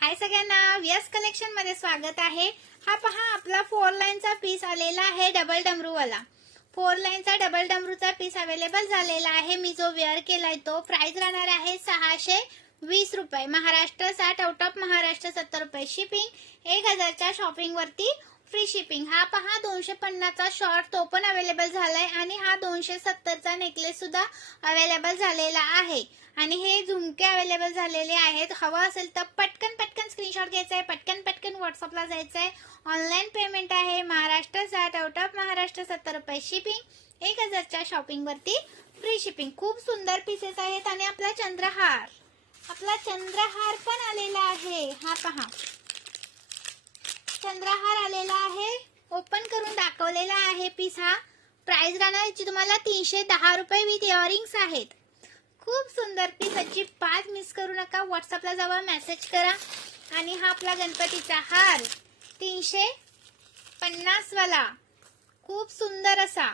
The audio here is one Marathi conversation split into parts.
हाय सगळ्यांना, व्यस कलेक्शन मध्ये स्वागत आहे। हा पहा आपला 4 लाईनचा पीस आलेला आहे, डबल डमरू वाला 4 लाईनचा डबल डमरूचा पीस अवेलेबल झालेला आहे। मी जो वेअर केलाय तो प्राइस राहणार आहे 620 रुपये। महाराष्ट्र 60, आउट ऑफ महाराष्ट्र 70 रुपये शिपिंग। 1000 च्या शॉपिंग वरती फ्री शिपिंग। हा पहा 250 चा शॉर्ट तो पण अवेलेबल झालाय आणि हा 270 चा नेकलेस सुद्धा अवेलेबल झालेला आहे आणि हे झुमके अवेलेबल झालेले आहेत। हवा असेल तर पटकन स्क्रीनशॉट घ्यायचा आहे, पटकन व्हॉट्सअपला जायचं आहे। ऑनलाइन पेमेंट आहे। महाराष्ट्र 60, आउट ऑफ महाराष्ट्र 70 रुपये शिपिंग। 1000 च्या शॉपिंग वरती फ्री शिपिंग। खूप सुंदर पीसेस आहेत आणि आपला चंद्रहार पण आलेला आहे। हा पहा चंद्रहार आलेला आहे, ओपन करून दाखवलेला आहे पीस। हा प्राइस राहणार याची तुम्हाला 310 रुपये विथ इयरिंग्स आहेत। खूप सुंदर पीस, अजिबात मिस करू नका। व्हॉट्सअपला जावा, मेसेज करा। आणि हा आपला गणपतीचा हार 350 वाला, खूप सुंदर असा,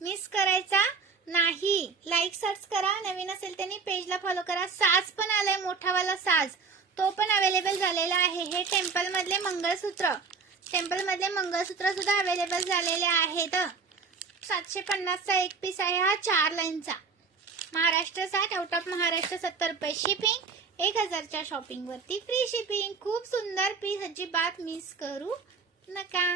मिस करायचा नाही। लाईक सर्च करा, नवीन असेल त्यांनी पेजला फॉलो करा। साज पण आलाय, मोठा वाला साज तो पण अवेलेबल झालेला आहे। हे टेम्पल मधले मंगळसूत्र सुद्धा अवेलेबल झालेले आहेत। 750 चा एक पीस आहे। हा 4 लाईनचा, महाराष्ट्र 60, आउट ऑफ महाराष्ट्र 70 रुपये शिपिंग। 1000 च्या शॉपिंग वरती फ्री शिपिंग। खूप सुंदर पीस, अजिबात मिस करू नका।